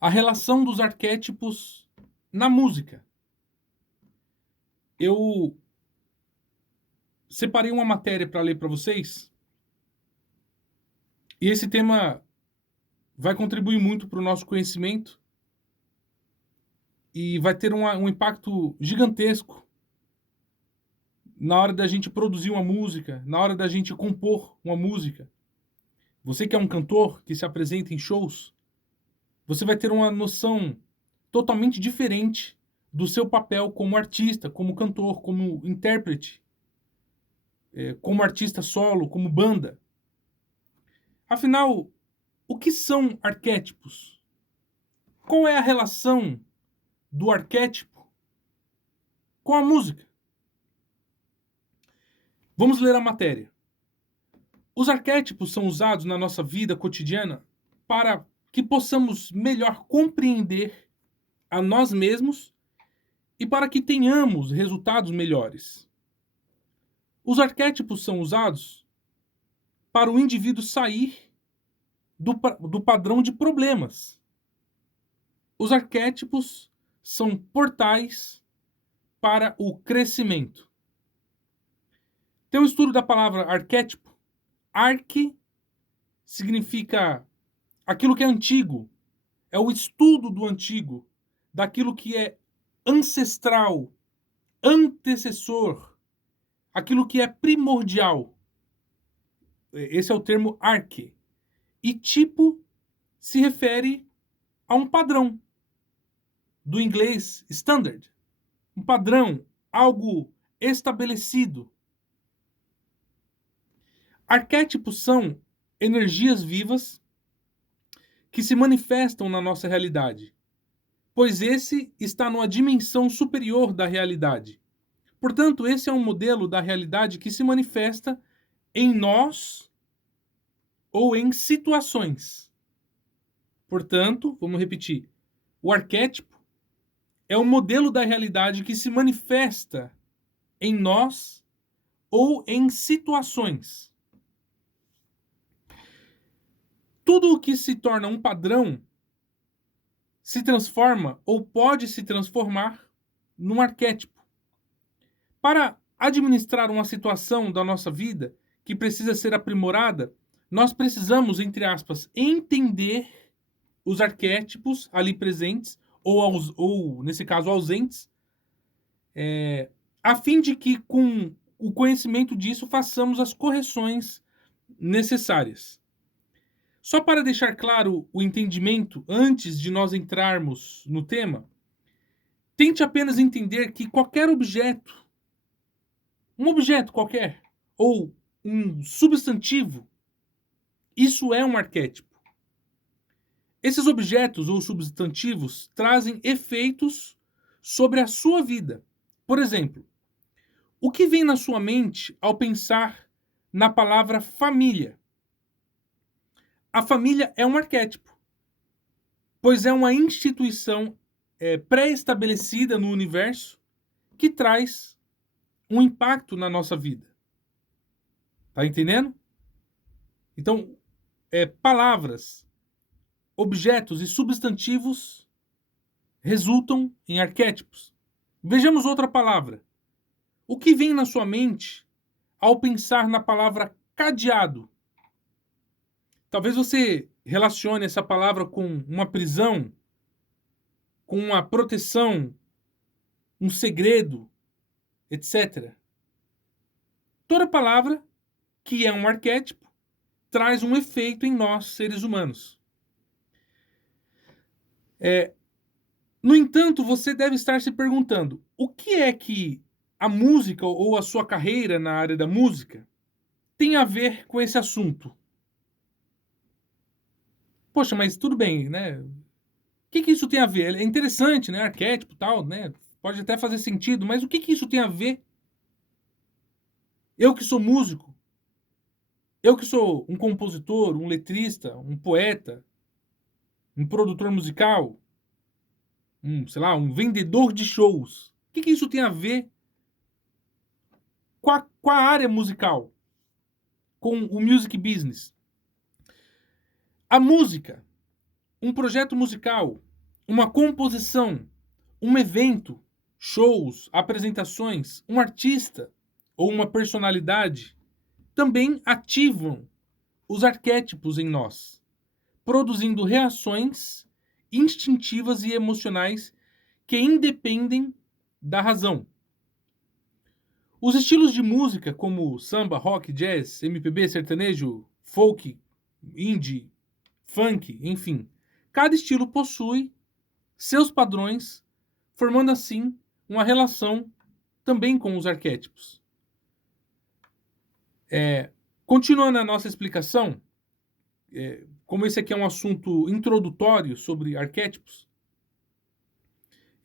a relação dos arquétipos na música. Eu separei uma matéria para ler para vocês, e esse tema vai contribuir muito para o nosso conhecimento e vai ter um impacto gigantesco na hora da gente produzir uma música, na hora da gente compor uma música. Você que é um cantor que se apresenta em shows, você vai ter uma noção totalmente diferente do seu papel como artista, como cantor, como intérprete, como artista solo, como banda. Afinal, o que são arquétipos? Qual é a relação do arquétipo com a música? Vamos ler a matéria. Os arquétipos são usados na nossa vida cotidiana para que possamos melhor compreender a nós mesmos e para que tenhamos resultados melhores. Os arquétipos são usados para o indivíduo sair do padrão de problemas. Os arquétipos são portais para o crescimento. Tem o estudo da palavra arquétipo. Arque significa aquilo que é antigo, é o estudo do antigo, daquilo que é ancestral, antecessor, aquilo que é primordial. Esse é o termo arque. E tipo se refere a um padrão, do inglês standard. Um padrão, algo estabelecido. Arquétipos são energias vivas que se manifestam na nossa realidade, pois esse está numa dimensão superior da realidade. Portanto, esse é um modelo da realidade que se manifesta em nós ou em situações. Portanto, vamos repetir, o arquétipo é um modelo da realidade que se manifesta em nós ou em situações. Tudo o que se torna um padrão se transforma ou pode se transformar num arquétipo. Para administrar uma situação da nossa vida que precisa ser aprimorada, nós precisamos, entre aspas, entender os arquétipos ali presentes, ou nesse caso, ausentes, a fim de que, com o conhecimento disso, façamos as correções necessárias. Só para deixar claro o entendimento antes de nós entrarmos no tema, tente apenas entender que qualquer objeto, um objeto qualquer, ou um substantivo, isso é um arquétipo. Esses objetos ou substantivos trazem efeitos sobre a sua vida. Por exemplo, o que vem na sua mente ao pensar na palavra família? A família é um arquétipo, pois é uma instituição pré-estabelecida no universo que traz um impacto na nossa vida. Tá entendendo? Então, palavras, objetos e substantivos resultam em arquétipos. Vejamos outra palavra. O que vem na sua mente ao pensar na palavra cadeado? Talvez você relacione essa palavra com uma prisão, com uma proteção, um segredo, etc. Toda palavra que é um arquétipo traz um efeito em nós, seres humanos. No entanto, você deve estar se perguntando: o que é que a música ou a sua carreira na área da música tem a ver com esse assunto? Poxa, mas tudo bem, né? O que isso tem a ver? É interessante, né? Arquétipo e tal, né? Pode até fazer sentido, mas o que isso tem a ver? Eu que sou músico, eu que sou um compositor, um letrista, um poeta, um produtor musical, sei lá, um vendedor de shows. O que isso tem a ver com a área musical, com o music business? A música, um projeto musical, uma composição, um evento, shows, apresentações, um artista ou uma personalidade também ativam os arquétipos em nós, produzindo reações instintivas e emocionais que independem da razão. Os estilos de música, como samba, rock, jazz, MPB, sertanejo, folk, indie, funk, enfim, cada estilo possui seus padrões, formando assim uma relação também com os arquétipos. Continuando a nossa explicação, como esse aqui é um assunto introdutório sobre arquétipos,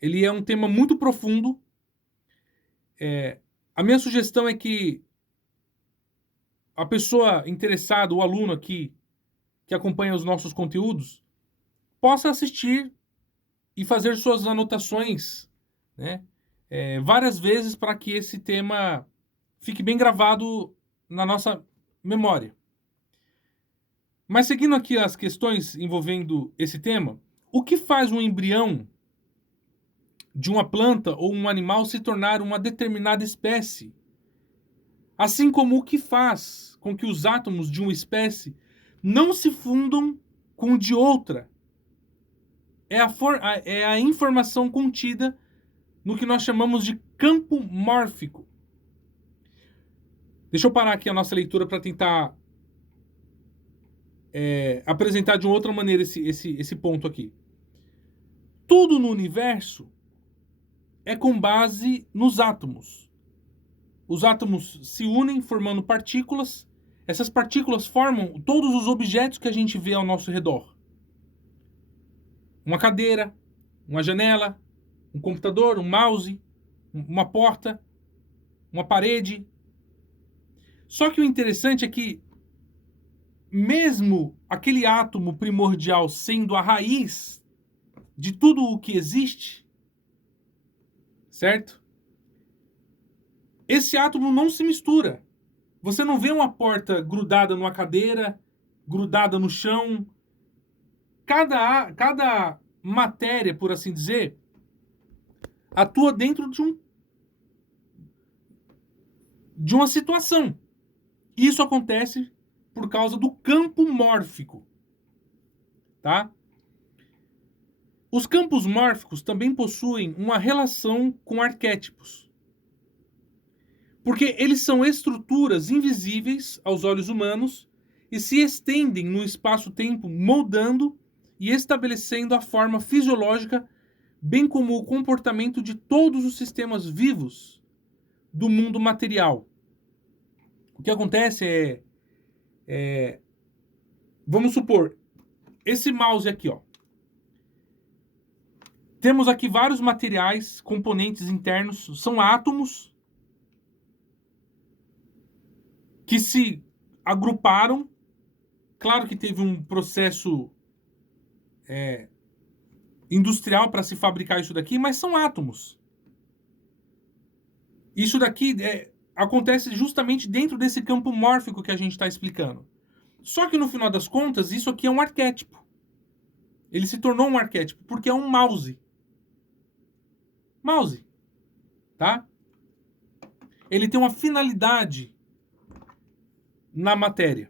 ele é um tema muito profundo. A minha sugestão é que a pessoa interessada, o aluno aqui, que acompanha os nossos conteúdos, possa assistir e fazer suas anotações, né, várias vezes para que esse tema fique bem gravado na nossa memória. Mas seguindo aqui as questões envolvendo esse tema, o que faz um embrião de uma planta ou um animal se tornar uma determinada espécie? Assim como o que faz com que os átomos de uma espécie não se fundam com o de outra? É a informação contida no que nós chamamos de campo mórfico. Deixa eu parar aqui a nossa leitura para tentar apresentar de uma outra maneira esse ponto aqui. Tudo no universo é com base nos átomos. Os átomos se unem formando partículas. Essas partículas formam todos os objetos que a gente vê ao nosso redor. Uma cadeira, uma janela, um computador, um mouse, uma porta, uma parede. Só que o interessante é que, mesmo aquele átomo primordial sendo a raiz de tudo o que existe, certo? Esse átomo não se mistura. Você não vê uma porta grudada numa cadeira, grudada no chão. Cada matéria, por assim dizer, atua dentro de uma situação. Isso acontece por causa do campo mórfico, tá? Os campos mórficos também possuem uma relação com arquétipos, porque eles são estruturas invisíveis aos olhos humanos e se estendem no espaço-tempo, moldando e estabelecendo a forma fisiológica, bem como o comportamento de todos os sistemas vivos do mundo material. O que acontece vamos supor, esse mouse aqui, ó. Temos aqui vários materiais, componentes internos, são átomos que se agruparam. Claro que teve um processo industrial para se fabricar isso daqui, mas são átomos. Isso daqui acontece justamente dentro desse campo mórfico que a gente está explicando. Só que no final das contas, isso aqui é um arquétipo. Ele se tornou um arquétipo porque é um mouse. Mouse, tá? Ele tem uma finalidade na matéria.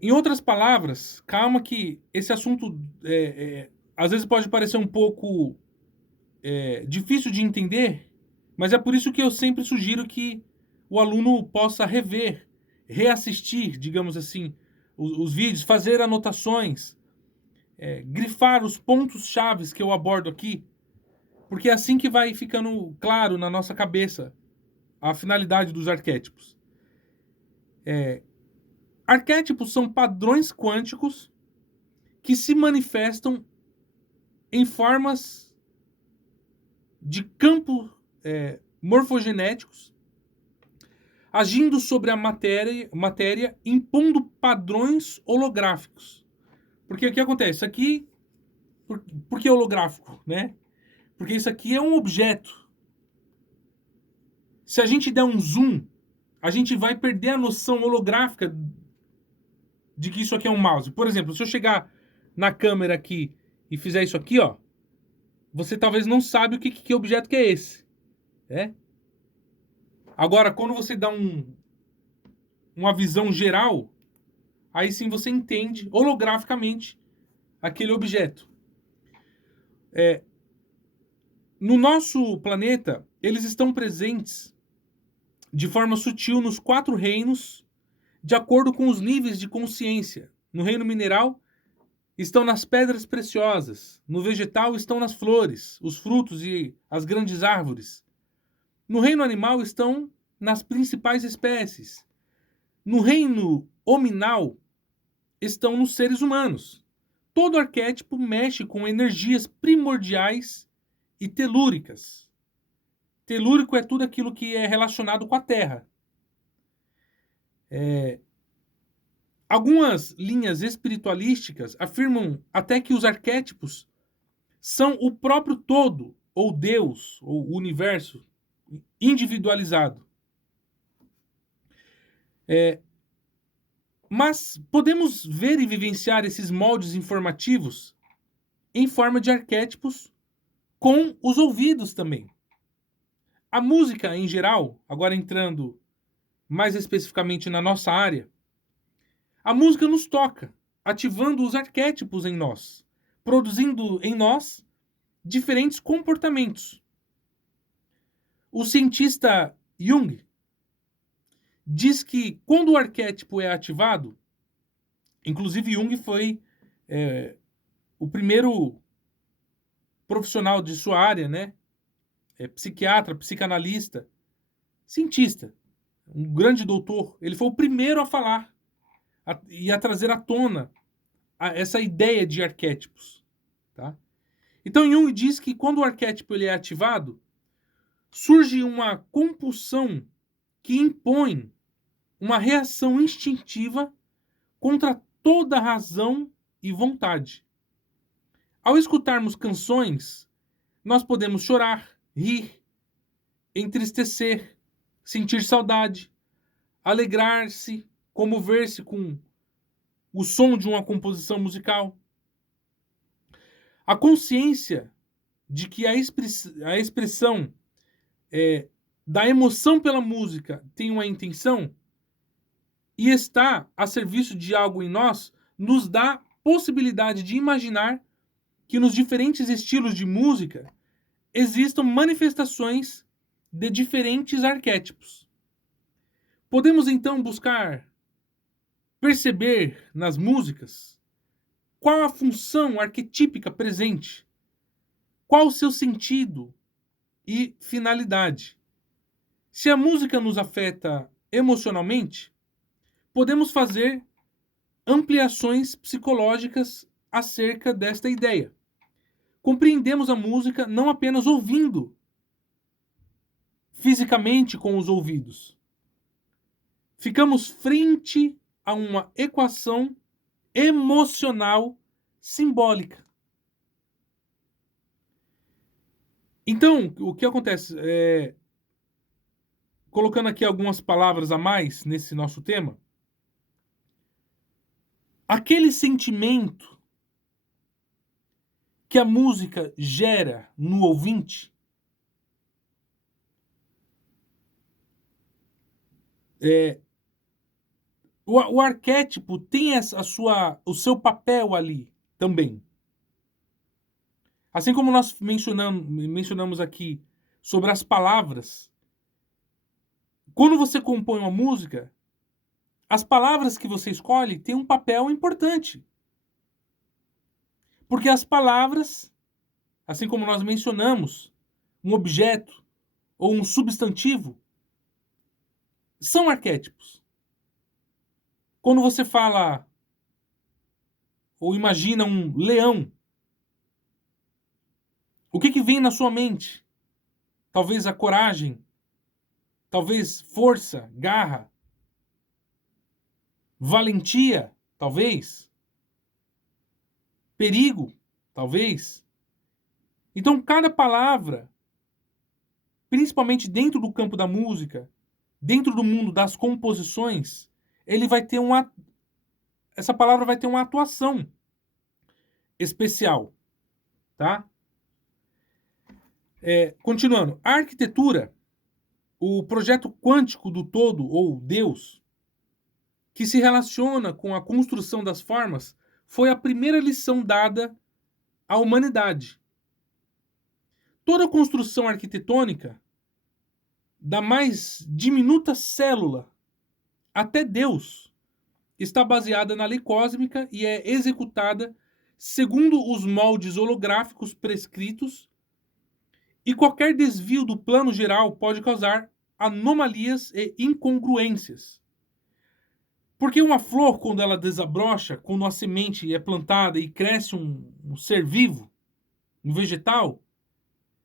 Em outras palavras, calma que esse assunto às vezes pode parecer um pouco difícil de entender, mas é por isso que eu sempre sugiro que o aluno possa rever, reassistir, digamos assim, os vídeos, fazer anotações, grifar os pontos chaves que eu abordo aqui, porque é assim que vai ficando claro na nossa cabeça a finalidade dos arquétipos. Arquétipos são padrões quânticos que se manifestam em formas de campo morfogenéticos, agindo sobre a matéria, impondo padrões holográficos. Porque o que acontece? Aqui, por que holográfico, né? Porque isso aqui é um objeto. Se a gente der um zoom, a gente vai perder a noção holográfica de que isso aqui é um mouse. Por exemplo, se eu chegar na câmera aqui e fizer isso aqui, ó, você talvez não sabe que objeto que é esse, né? Agora, quando você dá uma visão geral, aí sim você entende holograficamente aquele objeto. No nosso planeta, eles estão presentes de forma sutil nos 4 reinos, de acordo com os níveis de consciência. No reino mineral, estão nas pedras preciosas. No vegetal, estão nas flores, os frutos e as grandes árvores. No reino animal, estão nas principais espécies. No reino hominal, estão nos seres humanos. Todo arquétipo mexe com energias primordiais e telúricas. Telúrico é tudo aquilo que é relacionado com a Terra. Algumas linhas espiritualísticas afirmam até que os arquétipos são o próprio todo, ou Deus, ou o universo, individualizado. Mas podemos ver e vivenciar esses moldes informativos em forma de arquétipos com os ouvidos também. A música em geral, agora entrando mais especificamente na nossa área, a música nos toca, ativando os arquétipos em nós, produzindo em nós diferentes comportamentos. O cientista Jung diz que quando o arquétipo é ativado, inclusive Jung foi o primeiro profissional de sua área, né? Psiquiatra, psicanalista, cientista, um grande doutor. Ele foi o primeiro a falar e a trazer à tona essa ideia de arquétipos. Tá? Então Jung diz que quando o arquétipo ele é ativado, surge uma compulsão que impõe uma reação instintiva contra toda razão e vontade. Ao escutarmos canções, nós podemos chorar, rir, entristecer, sentir saudade, alegrar-se, comover-se com o som de uma composição musical. A consciência de que a expressão da emoção pela música tem uma intenção e está a serviço de algo em nós, nos dá possibilidade de imaginar que nos diferentes estilos de música existam manifestações de diferentes arquétipos. Podemos então buscar perceber nas músicas qual a função arquetípica presente, qual o seu sentido e finalidade. Se a música nos afeta emocionalmente, podemos fazer ampliações psicológicas acerca desta ideia. Compreendemos a música não apenas ouvindo fisicamente com os ouvidos. Ficamos frente a uma equação emocional simbólica. Então, o que acontece? Colocando aqui algumas palavras a mais nesse nosso tema, aquele sentimento que a música gera no ouvinte o arquétipo tem o seu papel ali também. Assim como nós mencionamos aqui sobre as palavras, quando você compõe uma música, as palavras que você escolhe têm um papel importante. Porque as palavras, assim como nós mencionamos, um objeto ou um substantivo, são arquétipos. Quando você fala ou imagina um leão, o que vem na sua mente? Talvez a coragem, talvez força, garra, valentia, talvez, perigo, talvez. Então, cada palavra, principalmente dentro do campo da música, dentro do mundo das composições, ele vai ter essa palavra vai ter uma atuação especial. tá? Continuando. A arquitetura, o projeto quântico do todo, ou Deus, que se relaciona com a construção das formas, foi a primeira lição dada à humanidade. Toda construção arquitetônica, da mais diminuta célula até Deus, está baseada na lei cósmica e é executada segundo os moldes holográficos prescritos, e qualquer desvio do plano geral pode causar anomalias e incongruências. Porque uma flor, quando ela desabrocha, quando a semente é plantada e cresce um ser vivo, um vegetal,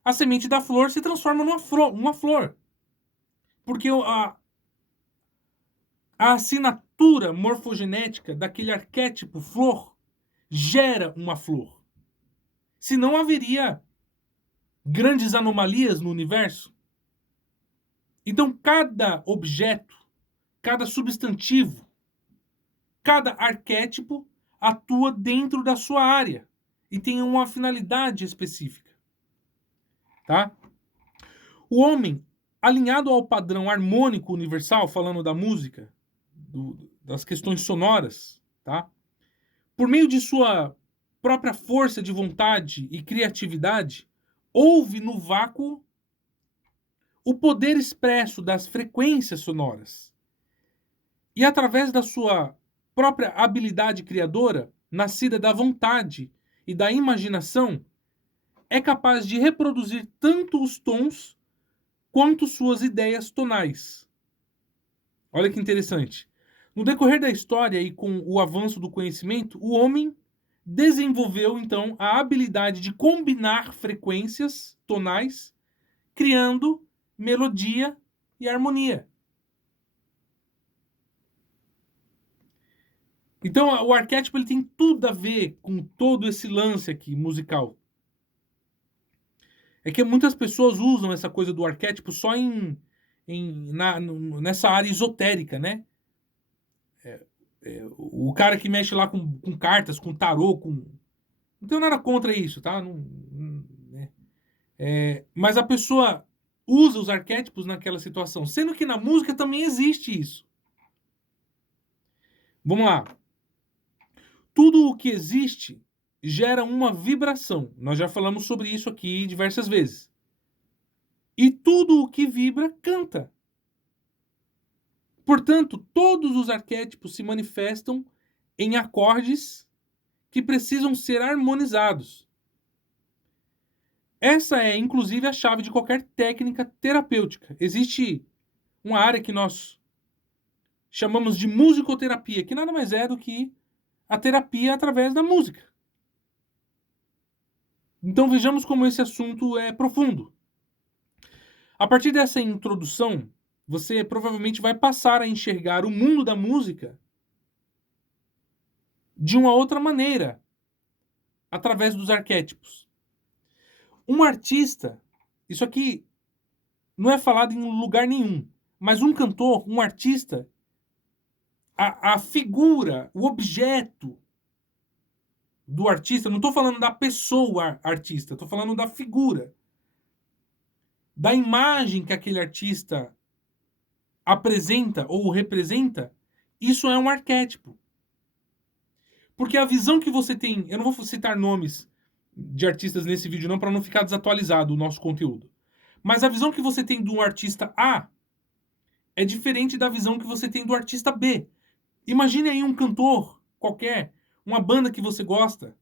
a semente da flor se transforma numa flor. Porque a assinatura morfogenética daquele arquétipo flor gera uma flor. Senão haveria grandes anomalias no universo. Então, cada objeto, cada substantivo, cada arquétipo atua dentro da sua área e tem uma finalidade específica. Tá? O homem, alinhado ao padrão harmônico universal, falando da música, das questões sonoras, tá? Por meio de sua própria força de vontade e criatividade, ouve no vácuo o poder expresso das frequências sonoras. E através da sua própria habilidade criadora, nascida da vontade e da imaginação, é capaz de reproduzir tanto os tons quanto suas ideias tonais. Olha que interessante. No decorrer da história e com o avanço do conhecimento, o homem desenvolveu então a habilidade de combinar frequências tonais, criando melodia e harmonia. Então, o arquétipo ele tem tudo a ver com todo esse lance aqui musical. É que muitas pessoas usam essa coisa do arquétipo só nessa área esotérica, né? O cara que mexe lá com cartas, com tarô, não tenho nada contra isso, tá? Né? Mas a pessoa usa os arquétipos naquela situação, sendo que na música também existe isso. Vamos lá. Tudo o que existe gera uma vibração. Nós já falamos sobre isso aqui diversas vezes. E tudo o que vibra canta. Portanto, todos os arquétipos se manifestam em acordes que precisam ser harmonizados. Essa é, inclusive, a chave de qualquer técnica terapêutica. Existe uma área que nós chamamos de musicoterapia, que nada mais é do que a terapia através da música. Então vejamos como esse assunto é profundo. A partir dessa introdução, você provavelmente vai passar a enxergar o mundo da música de uma outra maneira, através dos arquétipos. Um artista, isso aqui não é falado em lugar nenhum, mas um cantor, um artista, a figura, o objeto do artista, não estou falando da pessoa artista, estou falando da figura, da imagem que aquele artista apresenta ou representa, isso é um arquétipo. Porque a visão que você tem, eu não vou citar nomes de artistas nesse vídeo não, para não ficar desatualizado o nosso conteúdo. Mas a visão que você tem do artista A é diferente da visão que você tem do artista B. Imagine aí um cantor qualquer, uma banda que você gosta,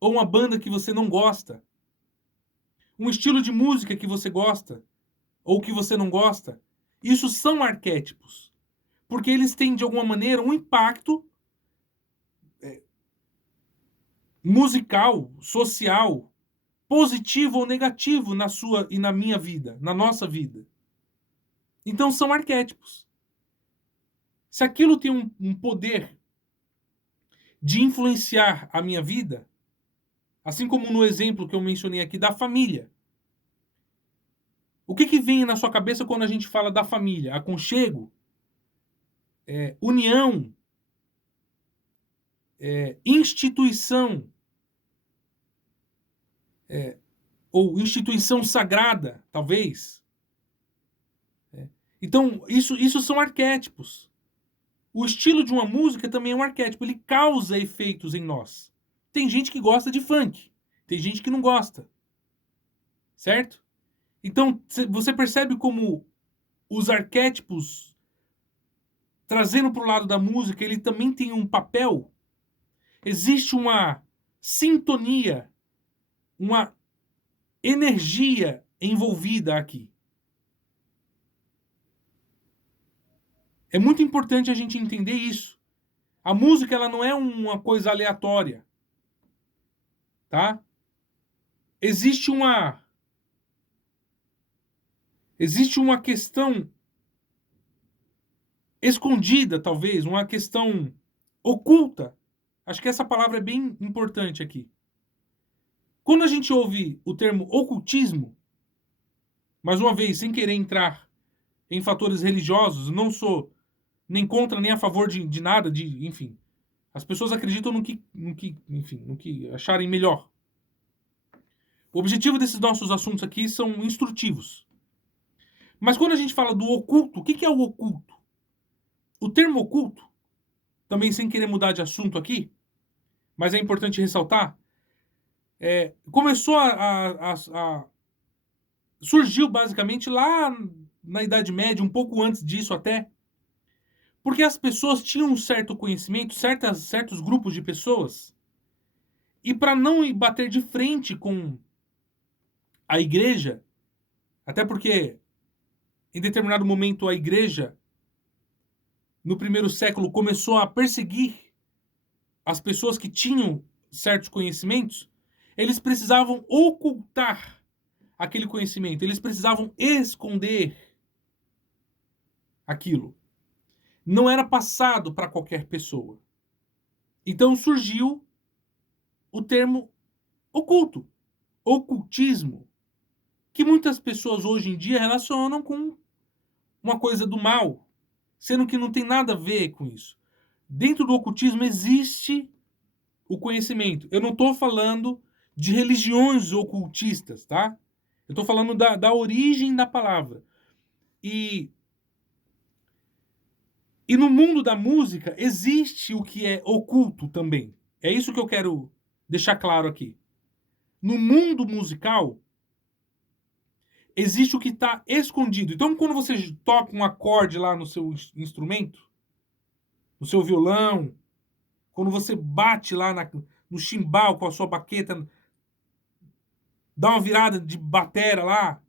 ou uma banda que você não gosta, um estilo de música que você gosta, ou que você não gosta. Isso são arquétipos. Porque eles têm, de alguma maneira, um impacto musical, social, positivo ou negativo na sua e na minha vida, na nossa vida. Então são arquétipos. Se aquilo tem um poder de influenciar a minha vida, assim como no exemplo que eu mencionei aqui da família. O que vem na sua cabeça quando a gente fala da família? Aconchego, união, instituição. ou instituição sagrada, talvez. Então, isso são arquétipos. O estilo de uma música também é um arquétipo, ele causa efeitos em nós. Tem gente que gosta de funk, tem gente que não gosta, certo? Então, você percebe como os arquétipos, trazendo para o lado da música, ele também tem um papel. Existe uma sintonia, uma energia envolvida aqui. É muito importante a gente entender isso. A música, ela não é uma coisa aleatória, tá? Existe uma questão escondida, talvez, uma questão oculta. Acho que essa palavra é bem importante aqui. Quando a gente ouve o termo ocultismo, mais uma vez, sem querer entrar em fatores religiosos, não sou nem contra nem a favor de nada, enfim. As pessoas acreditam no que acharem melhor. O objetivo desses nossos assuntos aqui são instrutivos. Mas quando a gente fala do oculto, o que é o oculto? O termo oculto, também sem querer mudar de assunto aqui, mas é importante ressaltar, começou surgiu basicamente lá na Idade Média, um pouco antes disso até, porque as pessoas tinham um certo conhecimento, certos grupos de pessoas, e para não bater de frente com a igreja, até porque em determinado momento a igreja, no primeiro século, começou a perseguir as pessoas que tinham certos conhecimentos, eles precisavam ocultar aquele conhecimento, eles precisavam esconder aquilo. Não era passado para qualquer pessoa. Então surgiu o termo oculto, ocultismo, que muitas pessoas hoje em dia relacionam com uma coisa do mal, sendo que não tem nada a ver com isso. Dentro do ocultismo existe o conhecimento. Eu não estou falando de religiões ocultistas, tá? Eu estou falando da origem da palavra. E no mundo da música existe o que é oculto também. É isso que eu quero deixar claro aqui. No mundo musical, existe o que está escondido. Então, quando você toca um acorde lá no seu instrumento, no seu violão, quando você bate lá no chimbal com a sua baqueta, dá uma virada de batera lá,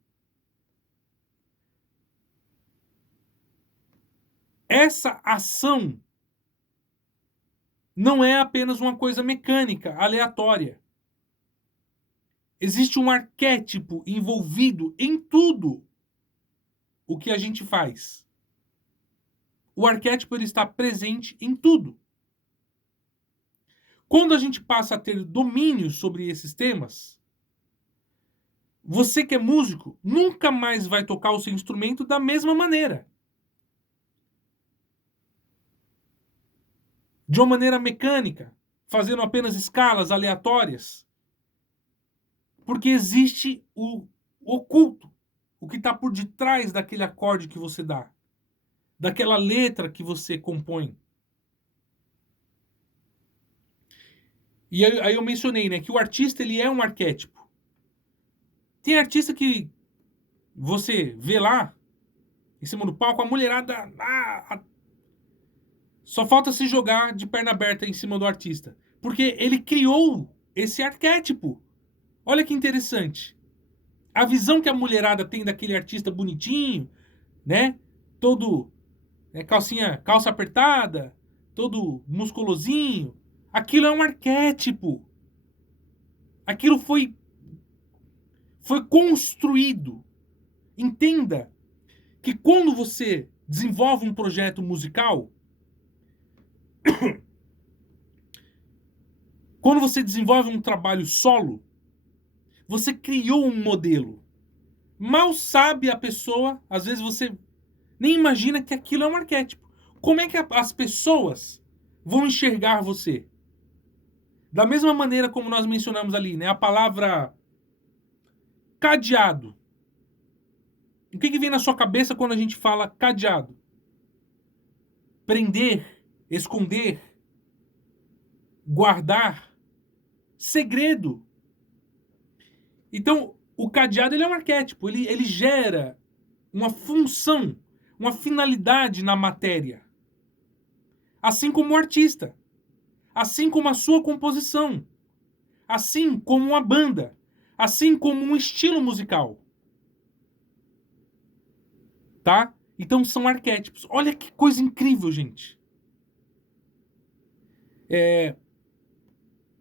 essa ação não é apenas uma coisa mecânica, aleatória. Existe um arquétipo envolvido em tudo o que a gente faz. O arquétipo ele está presente em tudo. Quando a gente passa a ter domínio sobre esses temas, você que é músico nunca mais vai tocar o seu instrumento da mesma maneira. De uma maneira mecânica, fazendo apenas escalas aleatórias. Porque existe o oculto, o que está por detrás daquele acorde que você dá, daquela letra que você compõe. E aí eu mencionei, né, que o artista ele é um arquétipo. Tem artista que você vê lá, em cima do palco, a mulherada só falta se jogar de perna aberta em cima do artista. Porque ele criou esse arquétipo. Olha que interessante. A visão que a mulherada tem daquele artista bonitinho, né? Todo calça apertada, todo musculosinho. Aquilo é um arquétipo. Aquilo foi construído. Entenda que quando você desenvolve um projeto musical, quando você desenvolve um trabalho solo, você criou um modelo. Mal sabe a pessoa, às vezes você nem imagina que aquilo é um arquétipo. Como é que as pessoas vão enxergar você? Da mesma maneira como nós mencionamos ali, né? A palavra cadeado. O que vem na sua cabeça quando a gente fala cadeado? Prender, esconder, guardar, segredo. Então, o cadeado ele é um arquétipo, ele gera uma função, uma finalidade na matéria. Assim como o artista, assim como a sua composição, assim como uma banda, assim como um estilo musical. Tá? Então são arquétipos. Olha que coisa incrível, gente.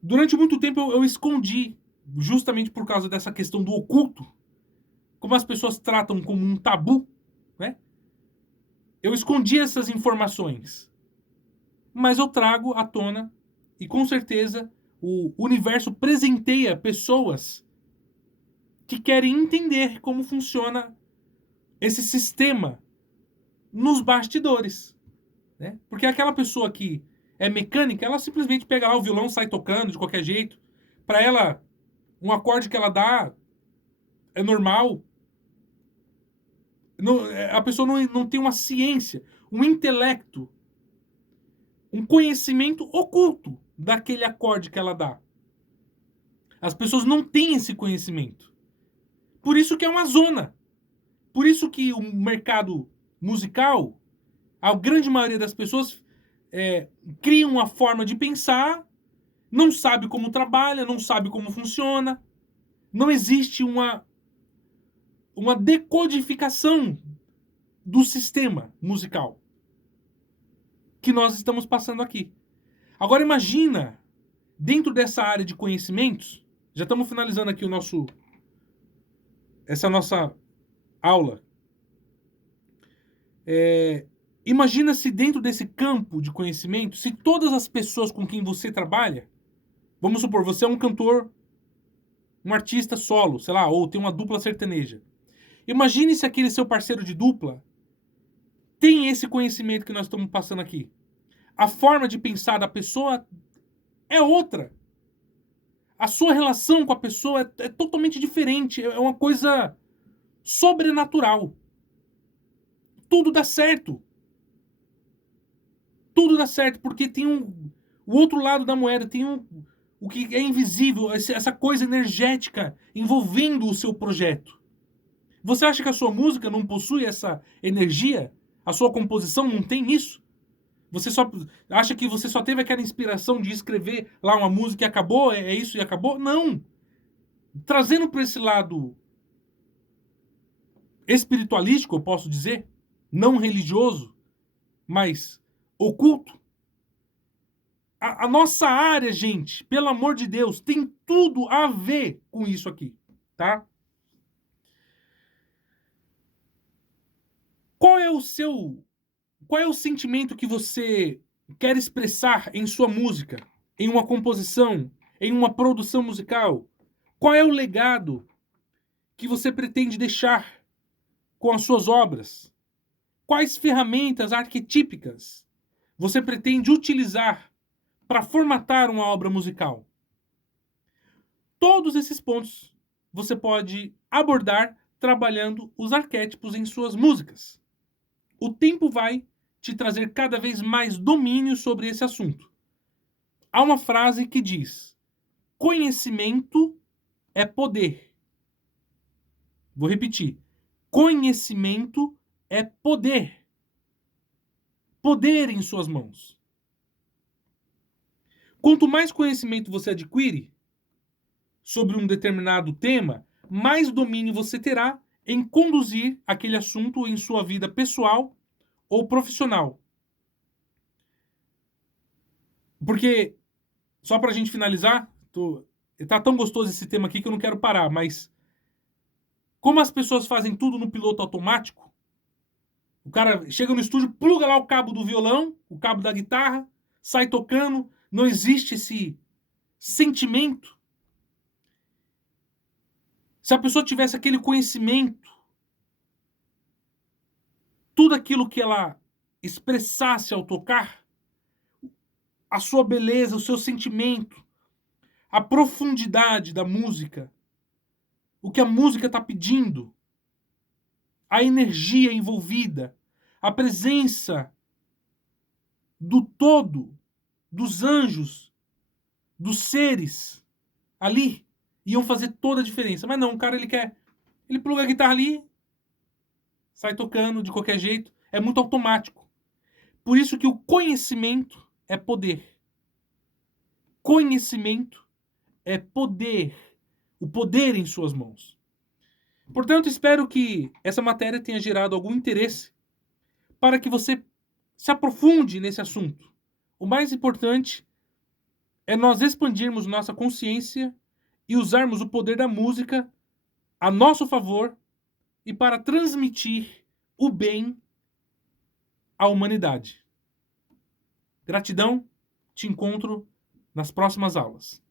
Durante muito tempo eu escondi, justamente por causa dessa questão do oculto, como as pessoas tratam como um tabu, né? Eu escondi essas informações. Mas eu trago à tona e com certeza o universo presenteia pessoas que querem entender como funciona esse sistema nos bastidores, né? Porque aquela pessoa que é mecânica, ela simplesmente pega lá o violão, sai tocando de qualquer jeito. Para ela, um acorde que ela dá é normal. Não, a pessoa não tem uma ciência, um intelecto, um conhecimento oculto daquele acorde que ela dá. As pessoas não têm esse conhecimento. Por isso que é uma zona. Por isso que o mercado musical, a grande maioria das pessoas cria uma forma de pensar, não sabe como trabalha, não sabe como funciona. Não existe uma decodificação do sistema musical que nós estamos passando aqui. Agora imagina, dentro dessa área de conhecimentos, já estamos finalizando aqui essa nossa aula. Imagina se dentro desse campo de conhecimento, se todas as pessoas com quem você trabalha, vamos supor, você é um cantor, um artista solo, sei lá, ou tem uma dupla sertaneja. Imagine se aquele seu parceiro de dupla tem esse conhecimento que nós estamos passando aqui. A forma de pensar da pessoa é outra. A sua relação com a pessoa é totalmente diferente. É uma coisa sobrenatural. Tudo dá certo. Tudo dá certo, porque tem o outro lado da moeda, tem o que é invisível, essa coisa energética envolvendo o seu projeto. Você acha que a sua música não possui essa energia? A sua composição não tem isso? Você só acha que você só teve aquela inspiração de escrever lá uma música e acabou? É isso e acabou? Não. Trazendo para esse lado espiritualístico, eu posso dizer, não religioso, mas oculto. A nossa área, gente, pelo amor de Deus, tem tudo a ver com isso aqui, tá? Qual é o sentimento que você quer expressar em sua música, em uma composição, em uma produção musical? Qual é o legado que você pretende deixar com as suas obras? Quais ferramentas arquetípicas você pretende utilizar para formatar uma obra musical? Todos esses pontos você pode abordar trabalhando os arquétipos em suas músicas. O tempo vai te trazer cada vez mais domínio sobre esse assunto. Há uma frase que diz: conhecimento é poder. Vou repetir. Conhecimento é poder. Poder em suas mãos. Quanto mais conhecimento você adquire sobre um determinado tema, mais domínio você terá em conduzir aquele assunto em sua vida pessoal ou profissional. Porque, só pra gente finalizar, tá tão gostoso esse tema aqui que eu não quero parar, mas como as pessoas fazem tudo no piloto automático, o cara chega no estúdio, pluga lá o cabo do violão, o cabo da guitarra, sai tocando, não existe esse sentimento. Se a pessoa tivesse aquele conhecimento, tudo aquilo que ela expressasse ao tocar, a sua beleza, o seu sentimento, a profundidade da música, o que a música está pedindo, a energia envolvida, a presença do todo, dos anjos, dos seres ali, iam fazer toda a diferença. Mas não, o cara ele pluga a guitarra ali, sai tocando de qualquer jeito, é muito automático. Por isso que o conhecimento é poder. Conhecimento é poder. O poder em suas mãos. Portanto, espero que essa matéria tenha gerado algum interesse para que você se aprofunde nesse assunto. O mais importante é nós expandirmos nossa consciência e usarmos o poder da música a nosso favor e para transmitir o bem à humanidade. Gratidão, te encontro nas próximas aulas.